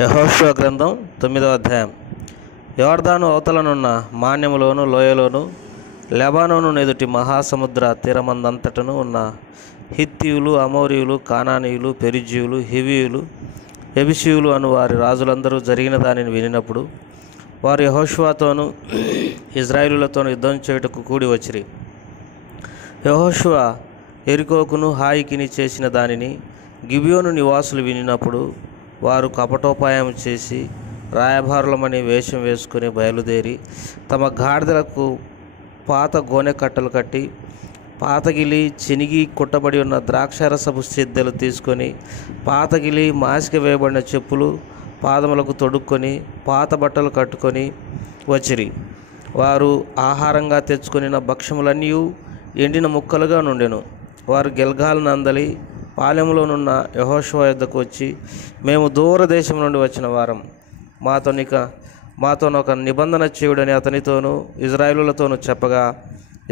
యెహోషువ గ్రంథం 9వ అధ్యాయం. యోర్దాను అవతలనున్న మాన్యములోను లోయలోను లెబానోను ఎదుటి మహాసముద్ర తీరమందంతటను ఉన్న హిత్తీయులు, అమోరీయులు, కానానీయులు, పెరిజ్జీయులు, హివీయులు, యెబూసీయులు అను వారి రాజులందరూ జరిగిన దానిని వినినప్పుడు వారు యెహోషువతోనూ ఇశ్రాయేలీయులతోనూ యుద్ధం చేయుటకు కూడి వచ్చిరి. యెహోషువ యెరికోకును హాయికిని చేసిన దానిని గిబియోను నివాసులు వినినప్పుడు వారు కపటోపాయం చేసి రాయబారులమని వేషం వేసుకుని బయలుదేరి తమ గాడిదలకు పాత గోనె కట్టలు కట్టి పాతగిలి చినిగి కుట్టబడి ఉన్న ద్రాక్షారసపు సిద్దెలు తీసుకొని పాతగిలి మాసిక వేయబడిన చెప్పులు పాదములకు తొడుక్కొని పాత బట్టలు కట్టుకొని వచ్చిరి. వారు ఆహారంగా తెచ్చుకొనిన భక్ష్యములన్నీ ఎండిన ముక్కలుగా నుండెను. వారు గిల్గాలు నందలి పాలెంలోనున్న యెహోషువ యొద్దకు వచ్చి, మేము దూరదేశం నుండి వచ్చిన వారం, మాతోనొక నిబంధన చేయుడని అతనితోనూ ఇశ్రాయేలీయులతోనూ చెప్పగా,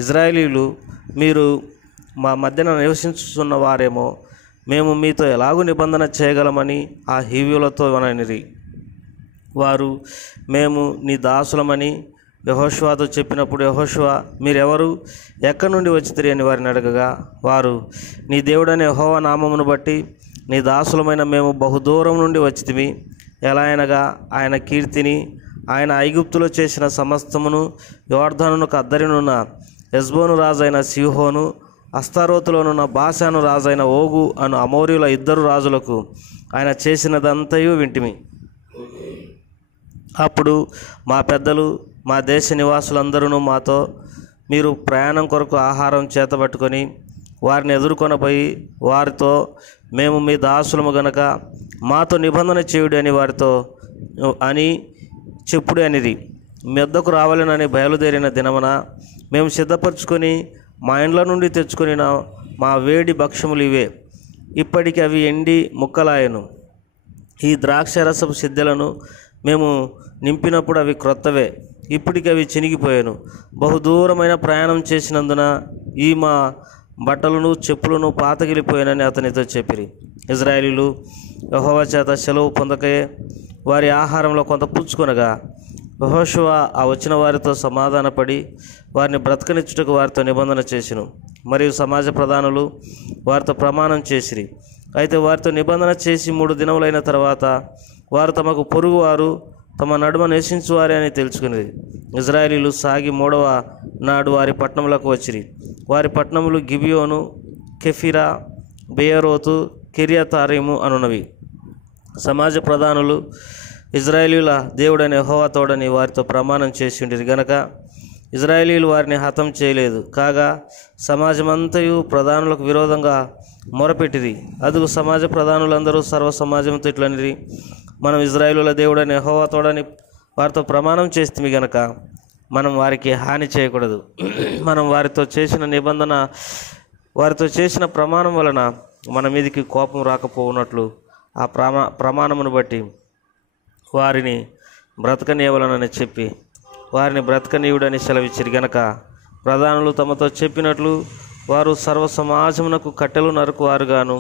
ఇశ్రాయేలీయులు, మీరు మా మధ్యన నివసించుతున్న వారేమో, మేము మీతో ఎలాగూ నిబంధన చేయగలమని ఆ హివ్యులతో అననిరి. వారు, మేము నీ దాసులమని యెహోషువతో చెప్పినప్పుడు యెహోషువ, మీరెవరు, ఎక్కడి నుండి వచ్చితిరి అని వారిని అడగగా, వారు, నీ దేవుడైన యెహోవా నామమును బట్టి నీ దాసులమైన మేము బహుదూరం నుండి వచ్చితిమి. ఎలా అనగా ఆయన కీర్తిని, ఆయన ఐగుప్తులో చేసిన సమస్తమును, యోర్దానునకు అద్దరినున్న హెష్బోను రాజైన సీహోను, అస్తారోతులోనున్న బాషాను రాజైన ఓగు అను అమోరీయుల ఇద్దరు రాజులకు ఆయన చేసినదంతయు వింటిమి. అప్పుడు మా పెద్దలు, మా దేశ నివాసులందరూ మాతో, మీరు ప్రయాణం కొరకు ఆహారం చేతబట్టుకొని వారిని ఎదుర్కొనపోయి వారితో, మేము మీ దాసులము గనక మాతో నిబంధన చేయుడి అని వారితో అని చెప్పుడు అనిది. మీ వద్దకు రావాలనని బయలుదేరిన దినమున మేము సిద్ధపరచుకొని మా ఇండ్ల నుండి తెచ్చుకొనిన మా వేడి భక్ష్యములు ఇవే. ఇప్పటికి అవి ఎండి ముక్కలాయను. ఈ ద్రాక్షరసపు సిద్దెలను మేము నింపినప్పుడు అవి క్రొత్తవే, ఇప్పటికి అవి చినిగిపోయాను. బహుదూరమైన ప్రయాణం చేసినందున ఈ మా బట్టలను చెప్పులను పాతగిలిపోయానని అతనితో చెప్పిరి. ఇశ్రాయేలీయులు యెహోవా చేత సెలవు పొందకయే వారి ఆహారంలో కొంత పుచ్చుకొనగా, యెహోషువ ఆ వచ్చిన వారితో సమాధానపడి వారిని బ్రతకనిచ్చుటకు వారితో నిబంధన చేసెను. మరియు సమాజ ప్రధానులు వారితో ప్రమాణం చేసిరి. అయితే వారితో నిబంధన చేసి 3 దినములైన తర్వాత వారు తమకు పొరుగువారు తమ నడుమ నివసించువారే అని తెలుసుకుని ఇశ్రాయేలీయులు సాగి 3వ నాడు వారి పట్టణములకు వచ్చిరి. వారి పట్టణములు గిబియోను, కెఫిరా, బెయేరోతు, కిర్యతారీము అనున్నవి. సమాజ ప్రధానులు ఇశ్రాయేలీయుల దేవుడైన యెహోవా తోడని వారితో ప్రమాణం చేసి ఉండిరి గనక ఇశ్రాయేలీయులు వారిని హతం చేయలేదు. కాగా సమాజమంతయు ప్రధానులకు విరోధంగా మొరపెట్టిరి. అదుగు సమాజ ప్రధానులందరూ సర్వ సమాజంతో ఇట్లనిరి, మనం ఇశ్రాయేలీయుల దేవుడైన యెహోవా తోడని వారితో ప్రమాణం చేస్తుంది గనక మనం వారికి హాని చేయకూడదు. మనం వారితో చేసిన ప్రమాణం వలన మన మీదికి కోపం రాకపోవునట్లు ఆ ప్రమాణమును బట్టి వారిని బ్రతకనీయవలనని చెప్పి వారిని బ్రతకనీయుడని సెలవిచ్చిరి గనక ప్రధానులు తమతో చెప్పినట్లు వారు సర్వ సమాజమునకు కట్టెలు నరుకువారుగాను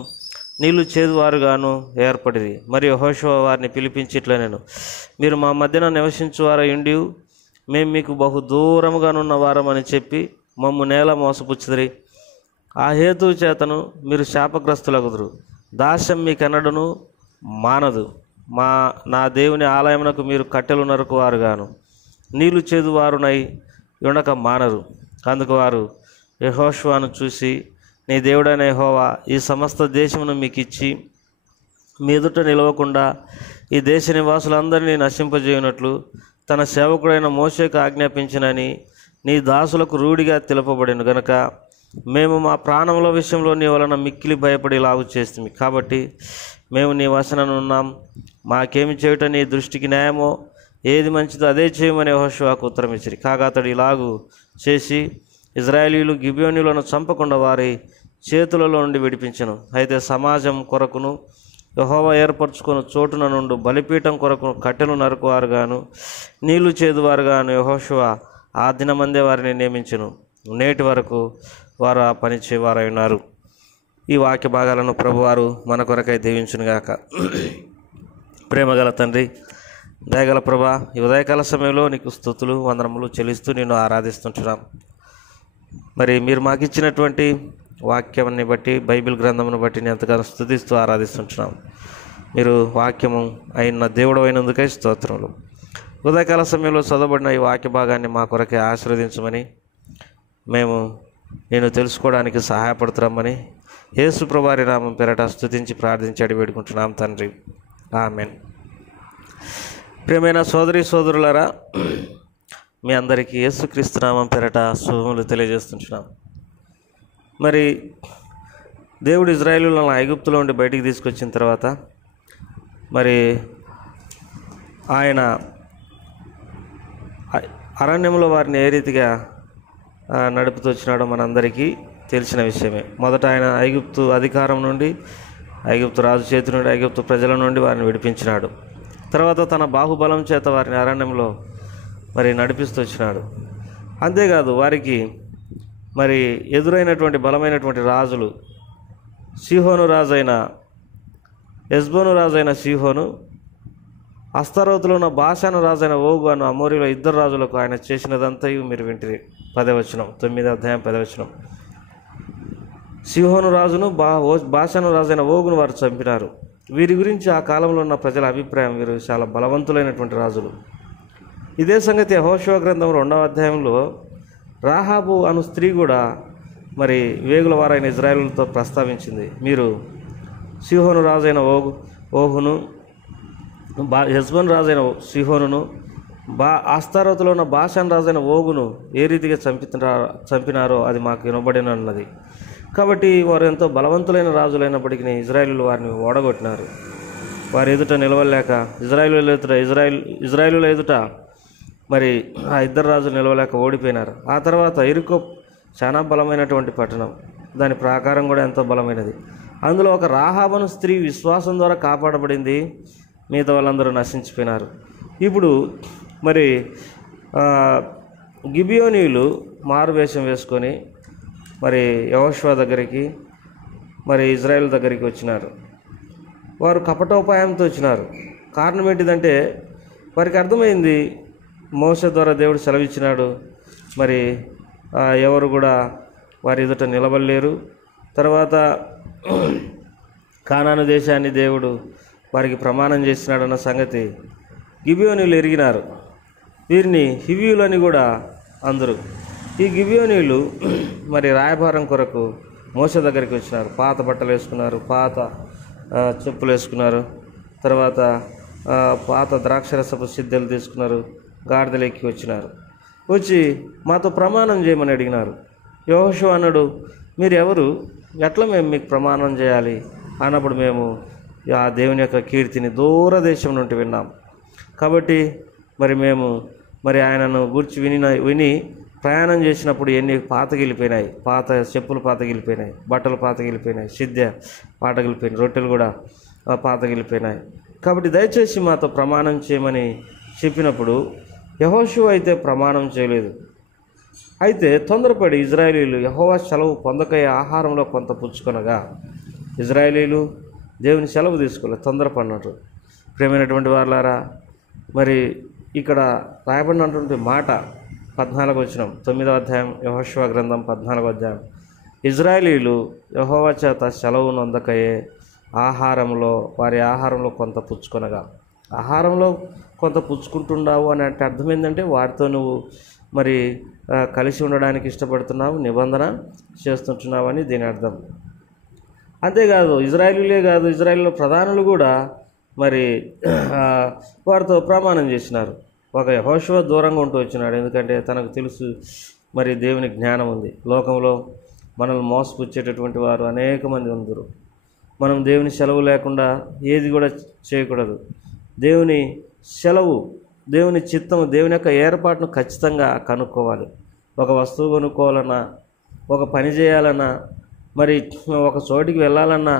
నీళ్లు చేదువారుగాను ఏర్పడిరి. మరియు యెహోషువ వారిని పిలిపించి ఇట్లనెను, మీరు మా మధ్యన నివసించువారయుండి మేము మీకు బహు దూరముగానున్న వారమని చెప్పి మమ్ము నేల మోసపుచ్చిరి. ఆ హేతువు చేతను మీరు శాపగ్రస్తులగుదురు. దాస్యం మీకెన్నడను మానదు. నా దేవుని ఆలయమునకు మీరు కట్టెలు నరుకువారుగాను నీళ్లు చేదువారునై ఉండక మానరు. అందుకు వారు యెహోషువను చూసి, నీ దేవుడైన యెహోవా ఈ సమస్త దేశమును మీకు ఇచ్చి మీ ఎదుట నిలవకుండా ఈ దేశ నివాసులందరినీ నశింపజేయునట్లు తన సేవకుడైన మోషేకు ఆజ్ఞాపించినని నీ దాసులకు రూఢిగా తెలుపబడిన గనక మేము మా ప్రాణముల విషయంలో నీ వలన మిక్కిలి భయపడి లాగు చేస్తుంది. కాబట్టి మేము నీ వశననున్నాం. మాకేమి చేయుట నీ దృష్టికి న్యాయమో, ఏది మంచిదో అదే చేయమని యెహోషువకు ఉత్తరం ఇచ్చిరి. కాగా అతడు ఇలాగు చేసి ఇశ్రాయేలీయులు గిబియోనీయులను చంపకుండా వారి చేతులలో నుండి విడిపించెను. అయితే సమాజం కొరకును యెహోవా ఏర్పరచుకున్న చోటున నుండి బలిపీఠం కొరకు కట్టెలు నరుకువారుగాను నీళ్లు చేదువారుగాను యెహోషువ ఆ దినమందే వారిని నియమించెను. నేటి వరకు వారు ఆ పని చేయవారై ఉన్నారు. ఈ వాక్య భాగాలను ప్రభువారు మన కొరకై దీవించునుగాక. ప్రేమగల తండ్రి, దయగల ప్రభా, ఈ ఉదయకాల సమయంలో నీకు స్తుతులు వందనములు చెల్లిస్తూ నిన్ను ఆరాధిస్తుంటున్నాం. మరి మీరు మాకు ఇచ్చినటువంటి వాక్యాన్ని బట్టి, బైబిల్ గ్రంథమును బట్టి నేను ఎంతగానో స్తుతిస్తూ ఆరాధిస్తుంటున్నాం. మీరు వాక్యము అయిన దేవుడు అయినందుకై స్తోత్రములు. ఉదయకాల సమయంలో చదవబడిన ఈ వాక్య భాగాన్ని మా కొరకే ఆశీర్వదించమని, మేము నేను తెలుసుకోవడానికి సహాయపడుతున్నామని యేసు ప్రభువారి నామం పేరట స్తుతించి ప్రార్థించి అడిగి వేడుకుంటున్నాం తండ్రి, ఆమేన్. ప్రియమైన సోదరి సోదరులారా, మీ అందరికీ యేసుక్రీస్తు నామం పేరట శుభములు తెలియజేస్తుంటున్నాం. మరి దేవుడు ఇజ్రాయేలులను ఐగుప్తులో ఉండి బయటికి తీసుకొచ్చిన తర్వాత మరి ఆయన అరణ్యంలో వారిని ఏ రీతిగా నడుపుతూ వచ్చినాడో మనందరికీ తెలిసిన విషయమే. మొదట ఆయన ఐగుప్తు అధికారం నుండి, ఐగుప్తు రాజు చేతి నుండి, ఐగుప్తు ప్రజల నుండి వారిని విడిపించినాడు. తర్వాత తన బాహుబలం చేత వారిని అరణ్యంలో మరి నడిపిస్తూ వచ్చినాడు. అంతేకాదు, వారికి మరి ఎదురైనటువంటి బలమైనటువంటి రాజులు, సీహోను రాజైన, హెష్బోను రాజైన సీహోను, అస్తరోతులో ఉన్న బాషాను రాజైన ఓగు అన్న అమోరీలో ఇద్దరు రాజులకు ఆయన చేసినదంతయు మీరు వింటిరి. 10వ వచనం, 9వ అధ్యాయం 10వ వచనం. సీహోను రాజును బాషాను రాజైన ఓగును వారు చంపినారు. వీరి గురించి ఆ కాలంలో ఉన్న ప్రజల అభిప్రాయం, వీరు చాలా బలవంతులైనటువంటి రాజులు. ఇదే సంగతి యెహోషువ గ్రంథం 2వ అధ్యాయంలో రాహాబు అను స్త్రీ కూడా మరి వేగుల వారైన ఇజ్రాయేలులతో ప్రస్తావించింది. మీరు సీహోను రాజైన ఓహును, హెష్బోను రాజైన సీహోనును, ఆస్తారోతులో ఉన్న బాషాన్ రాజైన ఓగును ఏ రీతిగా చంపినారో అది మాకు వినబడినన్నది. కాబట్టి వారు ఎంతో బలవంతులైన రాజులైనప్పటికీ ఇజ్రాయేలు వారిని ఓడగొట్టినారు. వారి ఎదుట నిలవలేక ఇజ్రాయేలుల ఎదుట మరి ఆ ఇద్దరు రాజులు నిలవలేక ఓడిపోయినారు. ఆ తర్వాత యెరికో చాలా బలమైనటువంటి పట్టణం, దాని ప్రాకారం కూడా ఎంతో బలమైనది. అందులో ఒక రాహాబను స్త్రీ విశ్వాసం ద్వారా కాపాడబడింది. మిగతా వాళ్ళందరూ నశించిపోయినారు. ఇప్పుడు మరి గిబియోనీయులు మారువేషం వేసుకొని మరి యెహోషువ దగ్గరికి, మరి ఇజ్రాయేల్ దగ్గరికి వచ్చినారు. వారు కపటోపాయంతో వచ్చినారు. కారణం ఏంటిదంటే, వారికి అర్థమైంది మోషే ద్వారా దేవుడు సెలవిచ్చినాడు, మరి ఎవరు కూడా వారి ఎదుట నిలబడలేరు. తర్వాత కానాను దేశాన్ని దేవుడు వారికి ప్రమాణం చేసినాడన్న సంగతి గిబియోనీయులు ఎరిగినారు. వీరిని హివ్వీయులని కూడా అందరూ. ఈ గిబియోనీయులు మరి రాయబారం కొరకు మోషే దగ్గరికి వచ్చినారు. పాత బట్టలు వేసుకున్నారు, పాత చెప్పులు వేసుకున్నారు, తర్వాత పాత ద్రాక్షరసపు సిద్ధలు తీసుకున్నారు, గాడిదలు ఎక్కి వచ్చినారు. వచ్చి మాతో ప్రమాణం చేయమని అడిగినారు. యెహోషువ అన్నాడు, మీరు ఎవరు, ఎట్లా మేము మీకు ప్రమాణం చేయాలి అన్నప్పుడు, మేము ఆ దేవుని యొక్క కీర్తిని దూరదేశం నుండి విన్నాం. కాబట్టి మేము ఆయనను గూర్చి విని ప్రయాణం చేసినప్పుడు ఎన్ని పాతగిలిపోయినాయి, పాత చెప్పులు పాతగిలిపోయినాయి, బట్టలు పాతగిలిపోయినాయి, సిద్ధ పాతగిలిపోయినాయి, రొట్టెలు కూడా పాతగిలిపోయినాయి. కాబట్టి దయచేసి మాతో ప్రమాణం చేయమని చెప్పినప్పుడు యెహోషువ అయితే ప్రమాణం చేయలేదు. అయితే తొందరపడి ఇజ్రాయేలీలు యెహోవా సెలవు పొందకై ఆహారంలో కొంత పుచ్చుకొనగా, ఇజ్రాయేలీలు దేవుని సెలవు తీసుకోలేదు, తొందరపడినట్టు. ప్రియమైనటువంటి వారులారా, మరి ఇక్కడ రాయబడినటువంటి మాట 14వ వచనం, 9వ అధ్యాయం యెహోషువ గ్రంథం 14వ అధ్యాయం. ఇజ్రాయేలీలు యెహోవా చేత సెలవు నొందకయే వారి ఆహారంలో కొంత పుచ్చుకొనగా. ఆహారంలో కొంత పుచ్చుకుంటున్నావు అని అంటే అర్థం ఏంటంటే, వారితో నువ్వు మరి కలిసి ఉండడానికి ఇష్టపడుతున్నావు, నిబంధన చేస్తుంటున్నావు అని దీని అర్థం. అంతేకాదు, ఇజ్రాయేలీలే కాదు, ఇజ్రాయేల్లో ప్రధానులు కూడా మరి వారితో ప్రమాణం చేసినారు. ఒక యెహోషువ దూరంగా ఉంటూ వచ్చినాడు. ఎందుకంటే తనకు తెలుసు మరి దేవుని జ్ఞానం ఉంది. లోకంలో మనల్ని మోసపుచ్చేటటువంటి వారు అనేక మంది ఉన్నారు. మనం దేవుని సెలవు లేకుండా ఏది కూడా చేయకూడదు. దేవుని సెలవు, దేవుని చిత్తము, దేవుని యొక్క ఏర్పాటును ఖచ్చితంగా కనుక్కోవాలి. ఒక వస్తువు కొనుక్కోవాలన్నా, ఒక పని చేయాలన్నా, మరి ఒక చోటికి వెళ్ళాలన్నా,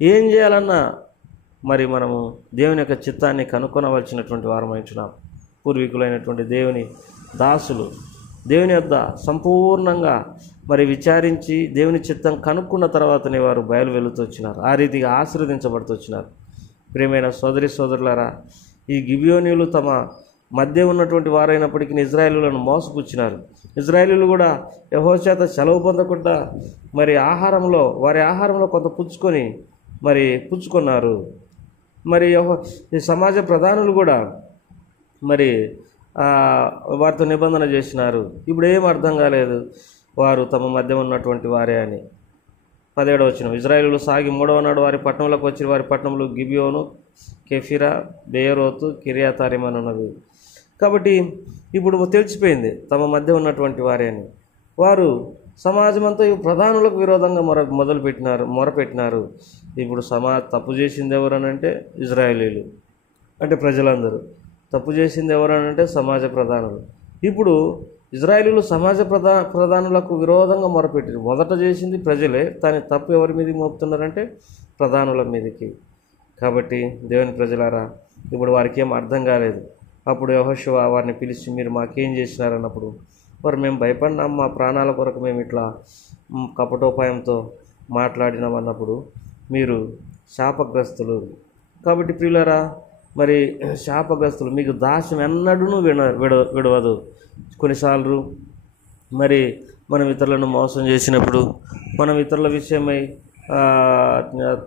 ఏం చేయాలన్నా మరి మనము దేవుని యొక్క చిత్తాన్ని కనుక్కొనవలసినటువంటి వారం అంటున్నాం. పూర్వీకులైనటువంటి దేవుని దాసులు దేవుని యొద్ద సంపూర్ణంగా మరి విచారించి దేవుని చిత్తం కనుక్కున్న తర్వాతనే వారు బయలు వెళుతూ వచ్చినారు. ఆ రీతిగా ఆశీర్వదించబడుతూ వచ్చినారు. ప్రియమైన సోదరులారా, ఈ గిబియోనీయులు తమ మధ్య ఉన్నటువంటి వారైనప్పటికీ ఇజ్రాయేలులను మోసపుచ్చినారు. ఇజ్రాయేలీలు కూడా యెహోవా సెలవు పొందకుండా మరి వారి ఆహారంలో కొంత పుచ్చుకున్నారు. మరి ఈ సమాజ ప్రధానులు కూడా మరి వారితో నిబంధన చేసినారు. ఇప్పుడు ఏం అర్థం కాలేదు, వారు తమ మధ్య ఉన్నటువంటి వారే అని. 17వ వచనం, ఇజ్రాయేలీలు సాగి 3వ నాడు వారి పట్టణంలోకి వచ్చి వారి పట్టణంలో గిబియోను, కెఫిరా, బెయేరోతు, కిర్యాతారిం అని ఉన్నవి. కాబట్టి ఇప్పుడు తెలిసిపోయింది తమ మధ్య ఉన్నటువంటి వారే అని. వారు సమాజమంతా ప్రధానులకు విరోధంగా మొరపెట్టినారు. ఇప్పుడు తప్పు చేసింది ఎవరనంటే ఇజ్రాయేలీలు, అంటే ప్రజలందరూ. తప్పు చేసింది ఎవరనంటే సమాజ ప్రధానులు. ఇప్పుడు ఇజ్రాయేలీలు సమాజ ప్రధానులకు విరోధంగా మొరపెట్టారు. మొదట చేసింది ప్రజలే, దాని తప్పు ఎవరి మీదకి మోపుతున్నారంటే ప్రధానుల మీదకి. కాబట్టి దేవుని ప్రజలారా, ఇప్పుడు వారికి ఏం అర్థం కాలేదు. అప్పుడు యెహోషువ వారిని పిలిచి, మీరు మాకేం చేసినారన్నప్పుడు వారు, మేము భయపడినాం, మా ప్రాణాల కొరకు మేము ఇట్లా కపటోపాయంతో మాట్లాడినామన్నప్పుడు, మీరు శాపగ్రస్తులు. కాబట్టి ప్రియులారా, మరి శాపగ్రస్తులు, మీకు దాస్యం ఎన్నడూ విడవదు. కొన్నిసార్లు మరి మనం ఇతరులను మోసం చేసినప్పుడు, మనం ఇతరుల విషయమై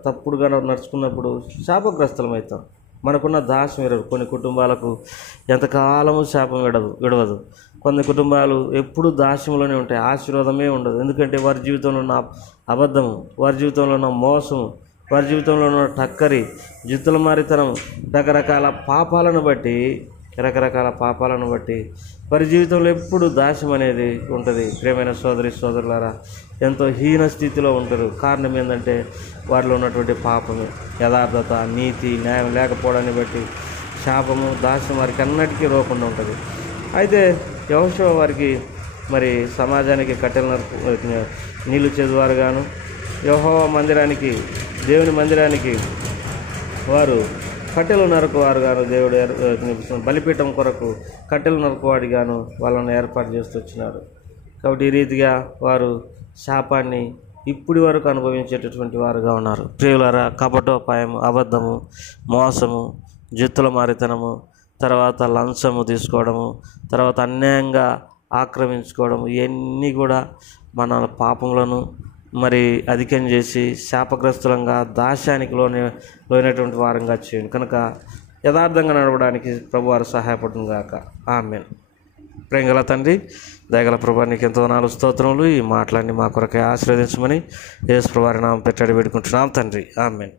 తప్పుడుగా నడుచుకున్నప్పుడు శాపగ్రస్తులమవుతాం. మనకున్న దాస్యం విడవదు. కొన్ని కుటుంబాలకు ఎంతకాలము శాపం విడవదు. కొన్ని కుటుంబాలు ఎప్పుడు దాస్యంలోనే ఉంటాయి, ఆశీర్వాదమే ఉండదు. ఎందుకంటే వారి జీవితంలో ఉన్న అబద్ధము, వారి జీవితంలో ఉన్న మోసము, వారి జీవితంలో ఉన్న టక్కరి, జిత్తుల మారితనం, రకరకాల పాపాలను బట్టి వారి జీవితంలో ఎప్పుడు దాస్యం అనేది ఉంటుంది. ప్రియమైన సోదరులారా, ఎంతో హీన స్థితిలో ఉంటారు. కారణం ఏంటంటే వారిలో ఉన్నటువంటి పాపమే, యథార్థత, నీతి, న్యాయం లేకపోవడాన్ని బట్టి శాపము, దాస్యం వారికి అన్నిటికీ రోకుండా ఉంటుంది. అయితే యెహోషువ వారికి మరి సమాజానికి నీళ్లు చెదువారుగాను, యెహోవా మందిరానికి, దేవుని మందిరానికి వారు కట్టెలు నరుకువారు గాను, దేవుడు బలిపీఠం కొరకు కట్టెలు నరుకువాడిగాను వాళ్ళను ఏర్పాటు చేస్తూ వచ్చినారు. కాబట్టి ఈ రీతిగా వారు శాపాన్ని ఇప్పటి వరకు అనుభవించేటటువంటి వారుగా ఉన్నారు. ప్రియులారా, కపటోపాయము, అబద్ధము, మోసము, జిత్తుల మారితనము, తర్వాత లంచము తీసుకోవడము, తర్వాత అన్యాయంగా ఆక్రమించుకోవడము, ఇవన్నీ కూడా మన పాపములను మరి అధికం చేసి శాపగ్రస్తులంగా, దాస్యానికి లోనైనటువంటి వారంగా చేయండి. కనుక యథార్థంగా నడవడానికి ప్రభువారు సహాయపడును గాక. ఆమేన్. ప్రేమగల తండ్రి, దయగల ప్రభా, నీకు ఎంతో నాలుగు స్తోత్రములు. ఈ మాటలన్నీ మా కొరకే ఆశీర్వదించమని యేసు ప్రభువారి నామమున పెట్టి వేడుకుంటున్నాం తండ్రి. ఆమేన్.